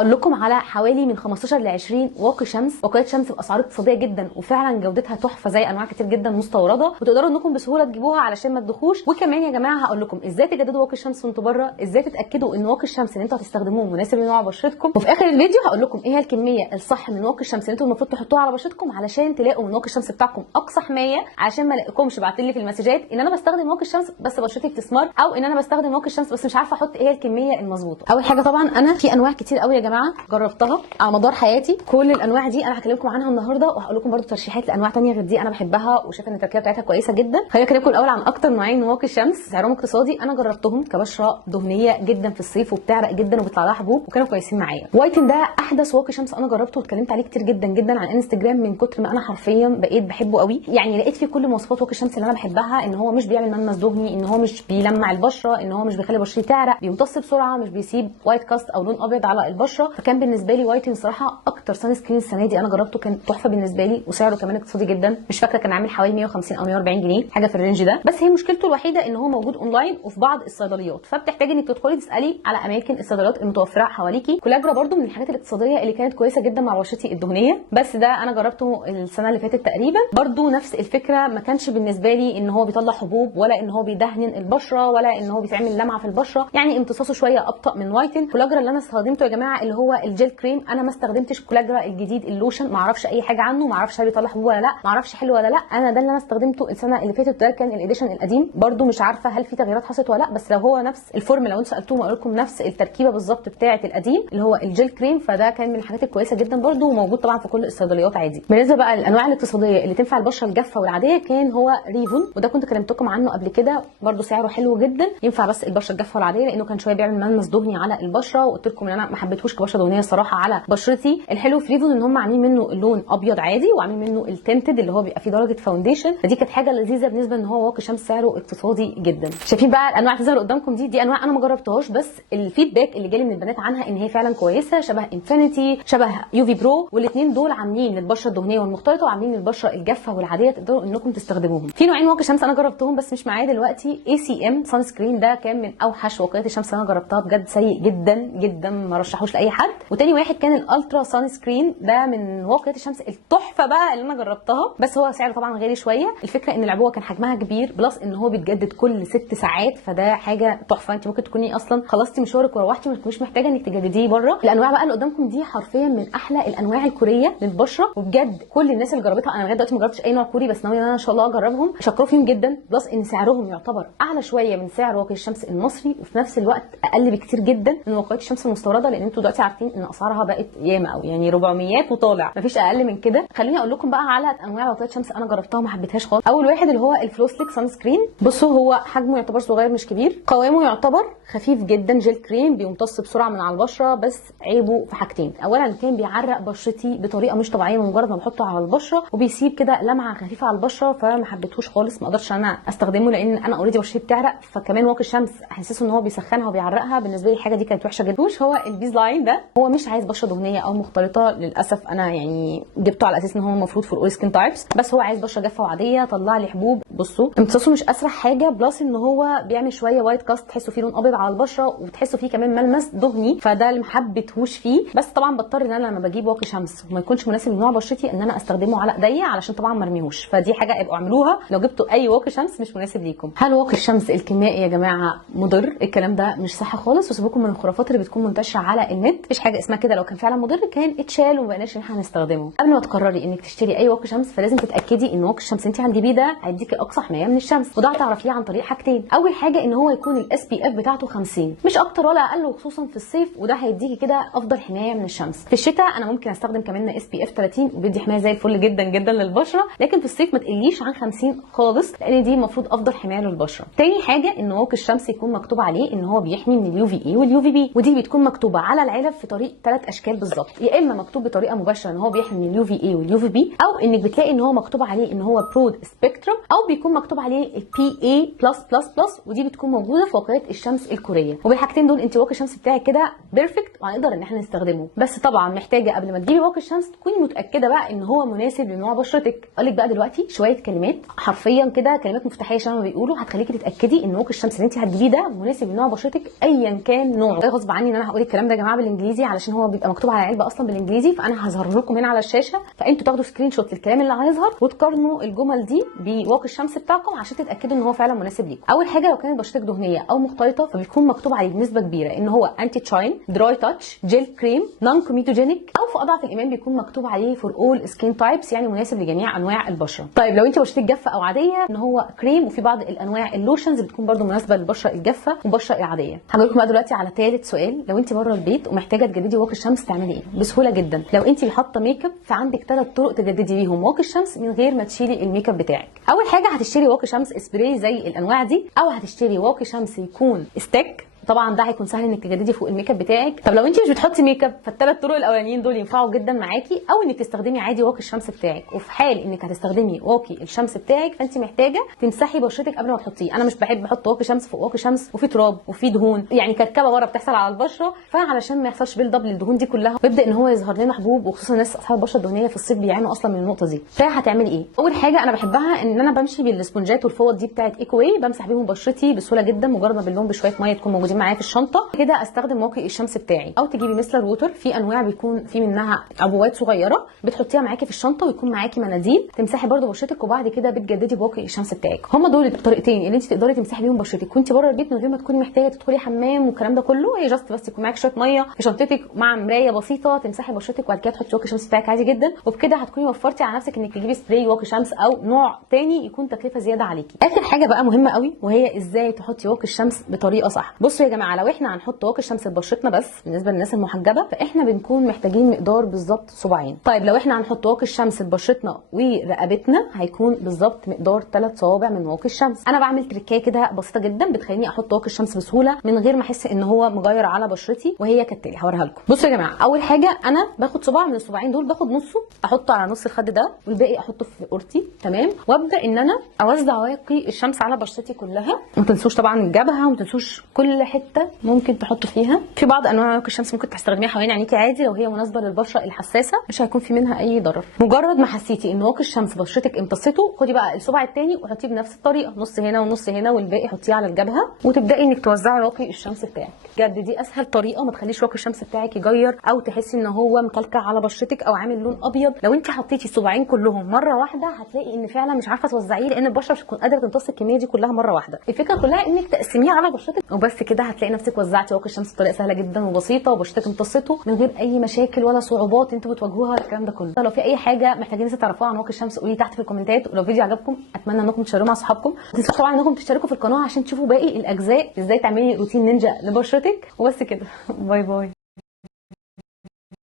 اقول لكم على حوالي من 15 ل 20 واقي شمس، واقيات شمس باسعار اقتصاديه جدا وفعلا جودتها تحفه زي انواع كتير جدا مستورده، وتقدروا انكم بسهوله تجيبوها علشان ما تدخوش. وكمان يا جماعه هقول لكم ازاي تجددوا واقي الشمس وانتوا بره، ازاي تتاكدوا ان واقي الشمس اللي انتوا هتستخدموه مناسب لنوع بشرتكم، وفي اخر الفيديو هقول لكم ايه هي الكميه الصح من واقي الشمس اللي انتوا المفروض تحطوها على بشرتكم علشان تلاقوا من واقي الشمس بتاعكم اقصى حمايه، علشان ما الاقيكمش باعتين لي في المسجات ان انا بستخدم واقي الشمس بس بشرتي بتسمر، او ان انا بستخدم واقي الشمس بس مش عارفه احط ايه الكميه المظبوطه. اول حاجه طبعا انا في انواع كتير قوي يا جماعه جربتها على مدار حياتي، كل الانواع دي انا هكلمكم عنها النهارده، وهقول لكم برده ترشيحات لانواع ثانيه غير دي انا بحبها وشايفه ان التركيبه بتاعتها كويسه جدا. خليني اكلمكم الاول عن اكتر نوعين من واقي الشمس سعرهم اقتصادي انا جربتهم كبشره دهنيه جدا في الصيف وبتعرق جدا وبيطلع لها حبوب وكانوا كويسين معايا. وايتن ده احدث واقي شمس انا جربته واتكلمت عليه كتير جدا جدا على انستجرام من كتر ما انا حرفيا بقيت بحبه قوي، يعني لقيت فيه كل مواصفات واقي الشمس اللي انا بحبها، ان هو مش بيعمل ملمس دهني، ان هو مش بيلمع البشره، ان هو مش بيخلي بشرتي تعرق، بيمتص بسرعه، مش بيسيب وايت كاست او لون ابيض على البشره. فكان بالنسبه لي وايتن صراحه اكتر سان سكرين السنه دي انا جربته، كان تحفه بالنسبه لي وسعره كمان اقتصادي جدا، مش فاكره كان عامل حوالي 150 او 140 جنيه حاجه في الرينج ده. بس هي مشكلته الوحيده ان هو موجود اونلاين وفي بعض الصيدليات، فبتحتاجي انك تدخلي تسالي على اماكن الصيدليات المتوفره حواليكي. كولاجرا برده من الحاجات الاقتصاديه اللي كانت كويسه جدا مع بشرتي الدهنيه، بس ده انا جربته السنه اللي فاتت تقريبا، برده نفس الفكره، ما كانش بالنسبه لي ان هو بيطلع حبوب ولا ان هو بيدهن البشره ولا ان هو بيتعمل لمعه في البشره، يعني امتصاصه شويه ابطا من وايتن. كولاجرا اللي انا استخدمته يا جماعه اللي هو الجيل كريم، انا ما استخدمتش كولاجرا الجديد اللوشن، ما اعرفش اي حاجه عنه، ما اعرفش هل بيطلع حبوب ولا لا، ما اعرفش حلو ولا لا. انا ده اللي انا استخدمته السنه اللي فاتت، ده كان الاديشن القديم، برده مش عارفه هل في تغييرات حصلت ولا لا، بس لو هو نفس الفورم لو انتوا سالتوهم قالوا لكم نفس التركيبه بالظبط بتاعه القديم اللي هو الجيل كريم، فده كان من الحاجات الكويسه جدا برده وموجود طبعا في كل الصيدليات عادي. بالنسبه بقى للانواع الاقتصاديه اللي تنفع البشره الجافه والعاديه، كان هو ريفون، وده كنت كلمتكم عنه قبل كده، برده سعره حلو جدا، ينفع بس البشره الجافه والعاديه لانه كان شويه بيعمل ملمس دهني على البشره، وقلت لكم ان انا ما حبيتهوش كبشره دهنيه الصراحه على بشرتي. الحلو في ريفون ان هم عاملين منه اللون ابيض عادي وعاملين منه التنتد اللي هو بيبقى فيه درجه فاونديشن، فدي كانت حاجه لذيذه بالنسبه ان هو واقي شمس سعره اقتصادي جدا. شايفين بقى الانواع اللي تظهر قدامكم دي انواع انا ما جربتهاش، بس الفيدباك اللي جالي من البنات عنها ان هي فعلا كويسه، شبه انفينيتي، شبه يوفي برو، والاثنين دول عاملين للبشره الدهنيه والمختلطه وعاملين للبشره الجافه والعاديه تقدروا انكم تستخدموهم. في نوعين واقي شمس انا جربتهم بس مش معايا دلوقتي، اي سي ام سان سكرين، ده كان من اوحش واقيات الشمس اللي انا جربتها، بجد سيء جدا جدا ما رشحوش لاي حد. وتاني واحد كان الالترا سان سكرين، ده من واقيات الشمس التحفه بقى اللي انا جربتها، بس هو سعره طبعا غالي شويه. الفكره ان العبوه كان حجمها كبير، بلس ان هو بيتجدد كل 6 ساعات، فده حاجه تحفه، انت ممكن تكوني اصلا خلصتي مشوارك وروحتي مش محتاجه انك تجدديه بره. الانواع بقى اللي قدامكم دي حرفيا من احلى الانواع الكوريه للبشره، وبجد كل الناس اللي جربتها، انا لغايه دلوقتي ما جربتش اي نوع كوري بس ناويه ان انا ان شاء الله اجربهم، شكروا فيهم جدا، بلس ان سعرهم يعتبر اعلى شويه من سعر واقي الشمس المصري، وفي نفس الوقت اقل بكتير جدا من واقيات الشمس المستورده، لان انتوا دلوقتي عارفين ان اسعارها بقت ياما قوي، يعني 400 وطالع، مفيش اقل من كده. خليني اقول لكم بقى على انواع واقيات شمس انا جربتها وما حبيتهاش خالص. اول واحد اللي هو الفلوسليك سان سكرين، بصوا هو حجمه يعتبر صغير مش كبير، قوامه يعتبر خفيف جدا، جيل كريم بيمتص بسرعه من على البشره، بس عيبه في حاجتين، اولا كان بيعرق بشرتي بطريقه مش طبيعيه من مجرد ما بحطه على البشره، وبيسيب كده لمعه خفيفه على البشره، فما حبيتهوش خالص، ما اقدرش انا استخدمه لان انا اوريدي بشرتي بتعرق، فكمان واقي الشمس احسسه ان هو بيسخنها وبيعرقها، بالنسبه لي الحاجه دي كانت وحشه جدا. هو البيز لاين ده هو مش عايز بشره دهنيه او مختلطه، للاسف انا يعني جبته على اساس ان هو المفروض فور اول سكين تايبس، بس هو عايز بشره جافه وعاديه، طلع لي حبوب. بصوا امتصاصه مش اسرع حاجه، بلس ان هو بيعمل شويه وايت كاست، تحسوا فيه لون ابيض على البشره وتحسوا فيه كمان ملمس دهني، فده اللي ما حبيتهوش فيه. بس طبعا بضطر ان انا لما بجيب واقي شمس وما يكونش مناسب لنوع بشرتي ان انا استخدمه على ايديا، علشان طبعا ما ارميهوش، فدي حاجه ابقوا اعملوها لو جبتوا اي واقي شمس مش مناسب ليكم. هل واقي الشمس الكيميائي يا جماعه مضر؟ الكلام ده مش صح خالص، وسيبوكم من الخرافات اللي بتكون منتشره على النت، مفيش حاجه اسمها كده، لو كان فعلا مضر كان اتشال وما بقناش ان احنا هنستخدمه. قبل ما تقرري انك تشتري اي واقي شمس فلازم تتاكدي ان واقي الشمس انت هتجيبيه ده هيديكي اقصى حمايه من الشمس، وده هتعرفيه عن طريق حاجتين، اول حاجه ان هو يكون الاس بي اف بتاعته 50 مش اكتر ولا اقل، وخصوصا في الصيف، وده هيديكي كده افضل حمايه من الشمس. في الشتاء انا ممكن استخدم كمان اس بي اف 30 وبيدي حمايه زي الفل جدا جدا للبشره، لكن في الصيف ما تقليش عن 50 خالص، لان دي المفروض افضل حمايه للبشره. تاني حاجه ان واقي الشمس يكون مكتوب عليه ان هو بيحمي من اليو في اي واليو في بي، ودي بتكون مكتوبه على العلب في طريق 3 اشكال بالظبط، يا اما مكتوب بطريقه مباشره ان هو بيحمي من اليو في اي واليو في بي، او انك بتلاقي ان هو مكتوب عليه ان هو برود سبيكتروم، او بيكون مكتوب عليه البي اي بلس بلس بلس، ودي بتكون موجوده في واقيات الشمس الكوريه. وبالحاجتين دول انت واقي الشمس بتاعك كده بيرفكت وهنقدر ان احنا نستخدمه، بس طبعا محتاجه قبل ما تجيبي واقي الشمس تكوني متاكده بقى ان هو مناسب لنوع بشرتك. اقول لك بقى دلوقتي شويه كلمات حرفيا كده، كلمات مفتاحيه زي ما بيقولوا، هتخليكي تتاكدي ان واقي الشمس اللي انت هتجيبيه ده مناسب لنوع بشرتك ايا كان نوعه. غصب عني ان انا هقول الكلام ده يا جماعه بالانجليزي علشان هو بيبقى مكتوب على العلبه اصلا بالانجليزي، فانا هظهره لكم هنا على الشاشه، فانتوا تاخدوا سكرين شوت للكلام اللي هيظهر وتقارنوا الجمل دي بواقي الشمس بتاعكم عشان تتاكدوا ان هو فعلا مناسب ليكم. اول حاجه لو كانت بشرتك دهنيه او مختلطه فبيكون مكتوب عليه بنسبه كبيره ان هو انتي تشاين، دراي تاتش، جيل كريم، نون كوميتوجينيك، او في اضعف الايمان بيكون مكتوب عليه فور اول سكين تايبس، يعني مناسب لجميع انواع البشره. طيب لو انت بشرتك جافه او عاديه ان هو كريم، وفي بعض الانواع اللوشنز بتكون برده مناسبه للبشره الجافه والبشره العاديه. هقول لكم بقى دلوقتي على ثالث سؤال. لو انت بره البيت ومحتاجه تجددي واقي الشمس تعملي ايه؟ بسهوله جدا. لو انت حاطه ميك اب فعندك 3 طرق تجددي بيهم واقي الشمس من غير ما تشيلي الميك اب بتاعك. اول حاجه هتشتري واقي شمس سبراي زي الانواع دي، او هتشتري واقي شمس يكون ستيك، طبعا ده هيكون سهل انك تجددي فوق الميك اب بتاعك. طب لو انت مش بتحطي ميك اب فالثلاث طرق الاولانيين دول ينفعوا جدا معاكي، او انك تستخدمي عادي واقي الشمس بتاعك. وفي حال انك هتستخدمي واقي الشمس بتاعك فانت محتاجه تمسحي بشرتك قبل ما تحطيه. انا مش بحب احط واقي شمس فوق واقي شمس وفي تراب وفي دهون، يعني كركبه بره بتحصل على البشره، فعلشان ما يحصلش بيلد اب للدهون دي كلها بيبدا ان هو يظهر لنا حبوب، وخصوصا الناس اصحاب البشره الدهنيه في الصيف بيعانوا اصلا من النقطه دي. فهتعملي ايه؟ اول حاجه انا بحبها ان انا بمشي بالسبونجات والفوط دي بتاعت ايكوي، بمسح بيهم بشرتي بسهوله جدا مجرد ما باللون بشويه ميه تكون موجودين معايا في الشنطه كده. استخدم واقي الشمس بتاعي، او تجيبي مثل الووتر، في انواع بيكون في منها عبوات صغيره بتحطيها معاكي في الشنطه، ويكون معاكي مناديل تمسحي برده بشرتك، وبعد كده بتجددي بواقي الشمس بتاعك. هم دول الطريقتين اللي انت تقدري تمسحي بيهم بشرتك وانت بره البيت من غير ما تكوني محتاجه تدخلي حمام والكلام ده كله. هي جاست بس يكون معاكي شويه ميه في شنطتك مع مرايه بسيطه تمسحي بشرتك، وبعد كده تحطي واقي الشمس بتاعك عادي جدا. وبكده هتكوني وفرتي على نفسك انك تجيبي سبراي واقي شمس او نوع تاني يكون تكلفه زياده عليكي. اخر حاجه بقى مهمه قوي وهي ازاي تحطي واقي الشمس بطريقه صح. بصوا يا جماعه، لو احنا هنحط واقي الشمس لبشرتنا بس بالنسبه للناس المحجبه فاحنا بنكون محتاجين مقدار بالظبط صباعين. طيب لو احنا هنحط واقي الشمس لبشرتنا ورقبتنا هيكون بالظبط مقدار 3 صوابع من واقي الشمس. انا بعمل تريكايه كده بسيطه جدا بتخليني احط واقي الشمس بسهوله من غير ما احس ان هو مغير على بشرتي، وهي كالتالي هوريها لكم. بصوا يا جماعه، اول حاجه انا باخد صباع من الصباعين دول، باخد نصه احطه على نص الخد ده والباقي احطه في قرطي، تمام، وابدا ان انا اوزع واقي الشمس على بشرتي كلها. ما تنسوش طبعا الجبهه، وما تنسوش كل حته ممكن تحطوا فيها. في بعض انواع واقي الشمس ممكن تستخدميها حوالين عينيكي عادي لو هي مناسبه للبشره الحساسه، مش هيكون في منها اي ضرر. مجرد ما حسيتي ان واقي الشمس بشرتك امتصته خدي بقى الصبع الثاني وحطيه بنفس الطريقه، نص هنا ونص هنا، والباقي حطيه على الجبهه، وتبداي انك توزعي واقي الشمس بتاعك. بجد دي اسهل طريقه، ما تخليش واقي الشمس بتاعك يغير او تحسي ان هو مكلكع على بشرتك او عامل لون ابيض. لو انت حطيتي الصباعين كلهم مره واحده هتلاقي ان فعلا مش عارفه توزعيه، لان البشره مش هتكون قادره تمتص الكميه دي كلها مره واحده. الفكره كلها انك تقسميه على بشرتك وبس كده، هتلاقي نفسك وزعتي واقي الشمس بطريقه سهله جدا وبسيطه، وبشرتك امتصته من غير اي مشاكل ولا صعوبات انتوا بتواجهوها الكلام ده كله. لو في اي حاجه محتاجين لسه تعرفوها عن واقي الشمس قولي تحت في الكومنتات، ولو الفيديو عجبكم اتمنى انكم تشيروه مع اصحابكم. ما تنسوش طبعا انكم تشتركوا في القناه عشان تشوفوا باقي الاجزاء ازاي تعملي روتين نينجا لبشرتك. وبس كده باي باي.